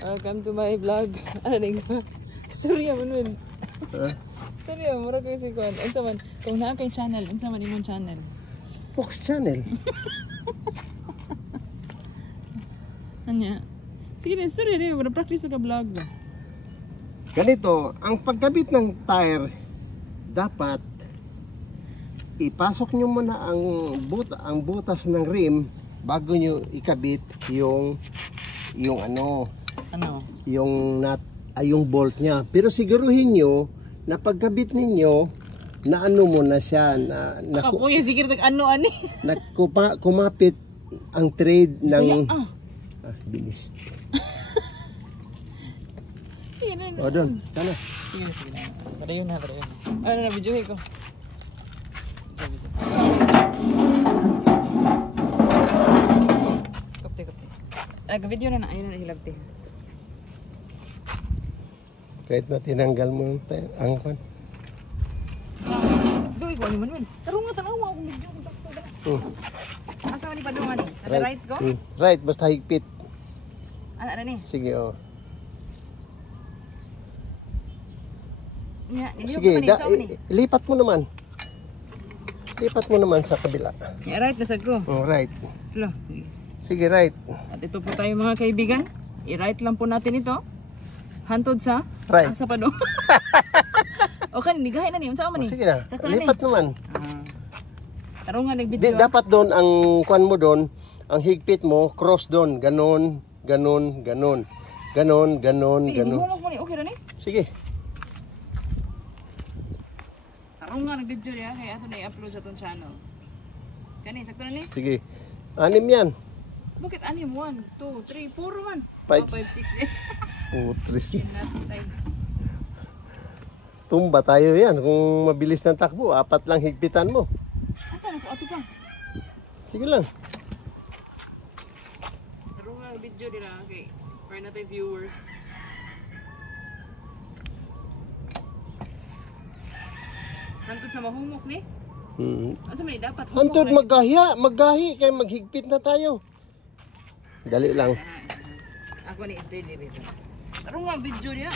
Welcome to my vlog. Ano ning storya man nun. Storya mura kay si kon. Unsa man kung naa kay channel, unsa man imong channel? Fox Channel. Anya. Sige na storya rin, mura practice na ka vlog ba. Ganito, ang pagkabit ng tire dapat ipasok nyo muna ang butas ng rim bago nyo ikabit yung yung nut yung bolt niya. Pero siguruhin nyo na pagkabit ninyo na mo na siya na kuya sige tag ani. Kumapit ang trade ng bilis. O doon, sana. Sige na. Padayon na. Ano na videohin ko. Kapte. Video na ayun na hilabte. Kahit na tinanggal mo ang pan. Doy ko man man. Tarong nga tanaw ako video kung sakto ba. Asa man ni padungan ni? Right ko? Right, basta higpit. Ana ni. Sige oh. Sige, lipat mo naman. Lipat mo naman sa kabila. Right na sad ko. Oh, right. Hello. Sige, right. At ito po tayo mga kaibigan. I-right lang po natin ito. Hantod sa right. Asa pa do. Okay, nigahay na ni. Unsa man ni? Sige na. Lipat naman. Tarong nga nag-video. Dapat doon ang kuan mo doon, ang higpit mo, cross doon, ganon. Ganon. Okay ra ni? Sige. Tarong nga nag-video niya kaya ato na i-upload sa tong channel. Kani sakto na ni? Sige. 6 yan. Bakit 6? 1, 2, 3, 4 man. 5, 6. Tumba tayo yan. Kung mabilis ng takbo, 4 lang higpitan mo. Asan ako? Ato pa. Sige lang. Tarong nga video nila. Okay. Para natin viewers. Hantod sa mahumok ni? Ano man dapat? Hantod maggahi kay maghigpit na tayo. Dali lang. Ako ni steady dito. Tarong nga video niya.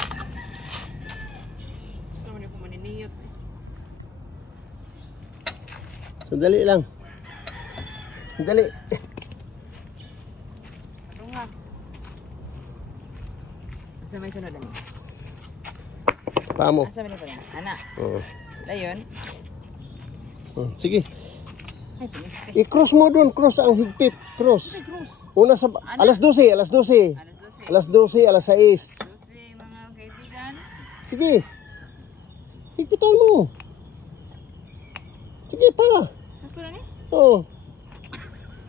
Gusto mo niya ko maniniyot. Sandali lang. Sandali. Tarong nga. Asa may sunod ani? Paa mo. Asa man ito na? Ana. Oo. Dayon. Sige. Ay, pinis. I-cross mo doon, cross ang higpit, cross. Cross. Una sa alas 12, alas 12. Alas 12, alas 6. 12 mga kaibigan. Sige. Higpitan mo. Sige pa. Sakto na ni? Oo.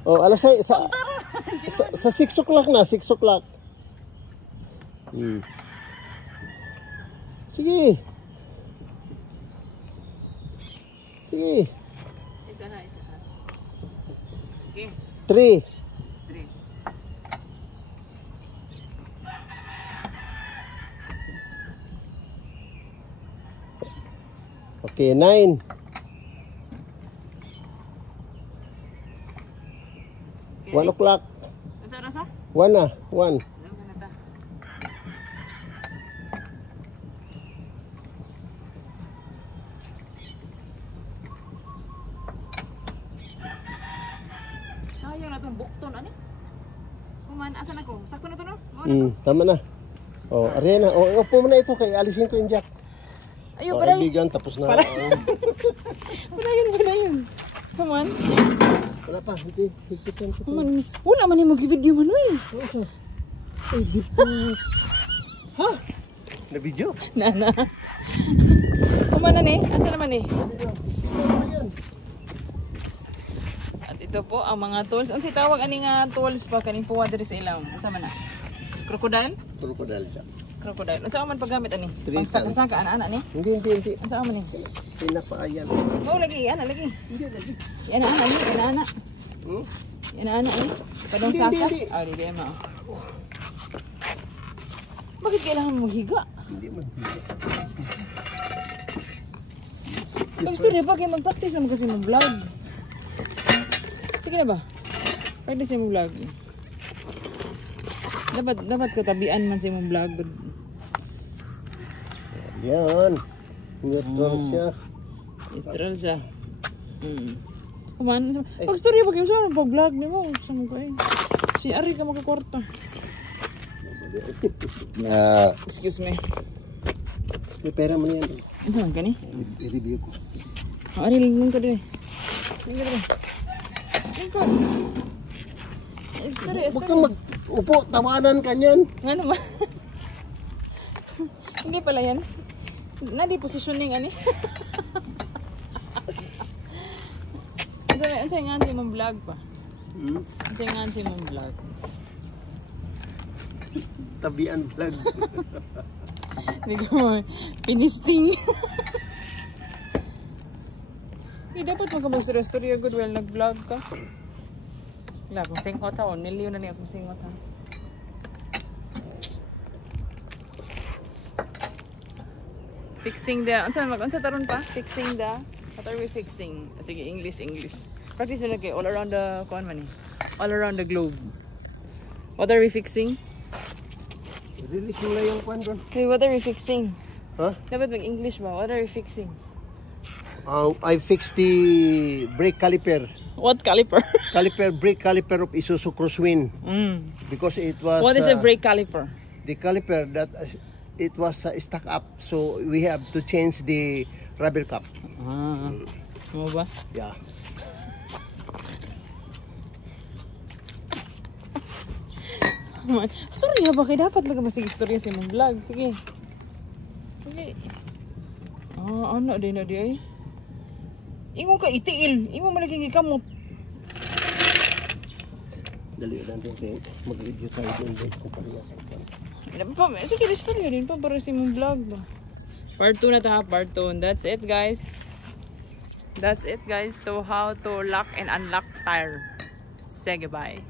Oh, alas 6 sa 6 o'clock na, 6 o'clock. Sige. Sige. Isa na. Okay. 3. Stress. Okay, 9. Okay. 1 o'clock. Ansa oras ha? 1 na, 1. Sayang na itong bukton, ano? Kuman, asan ako? Sakto na ito, no? Tama na. Oh, arena. Oh, upo mo na ito kay alisin ko yung jack. Ayun, pala yun. Tapos na. Pala yun. Come on. Wala pa, hindi. Higpitan ko. Wala man yung mag-video, Manuel. Ay, di po. Ha? Na-video? Nana. Come on na ni. Asa naman ni? At ito po ang mga tools. Ang tawag ani nga tools pa kaning puwa diri sa ilaw. Unsa man na? Crocodile? Crocodile siya. Crocodile. Unsa man paggamit ani? Three Pangsaka ana ni? Hindi. Unsa man ni? Pinapaayan. Oh, lagi lagi. Hindi, lagi. Yan ana. Yan ana ni. Padong saka. Hindi. Di ma. Bakit kailangan mo maghiga? Hindi man. Gusto rin ba kayo mag-practice naman kasi mag-vlog? Sige na ba? Practice na mag-vlog. Dapat katabian man sa imong vlog. Yan. Neutral siya. Literal siya. Kuman, pag storya pag sa pag vlog nimo, sa mo kay. Si Ari ka magkakwarta. Excuse me. May pera mo yan. Ano man kani? I-review ko. Ari lang ko dire. Lang ko. Huwag kang mag-upo, tawanan ka niyan. Ano ba? Hindi pala yan. Nadi positioning ani. Ano nga si mong vlog pa? Ano nga si mong vlog? Tabian vlog. Hindi ko pinisting. Hindi dapat magkabag-storya good well nag-vlog ka. Wala, kung singot ha, niliw na niya kung singot ha. Fixing the, unsa taron pa? Fixing the, what are we fixing? Sige, English. Practice mo lagi, all around the, kuan man eh. All around the globe. What are we fixing? Release mo lang yung kwan doon. Hey, what are we fixing? Huh? Dapat mag-English ba? What are we fixing? I fixed the brake caliper. What caliper? Brake caliper of Isuzu Crosswind. Because it was... What is a brake caliper? The caliper that it was stuck up, so we have to change the rubber cap. Ano ba? Yeah. Man, storya ba kay dapat magmasig istorya sa imong vlog? Sige. Okay. Ano din na di ay. Ingon ka itiil, ingon malaging ikamot. Dali lang din kay mag-review tayo din kung parehas. Sige, istorya din pa para sa imong vlog ba. Part 2 na ta, part 2. That's it guys. To how to lock and unlock tire. Say goodbye.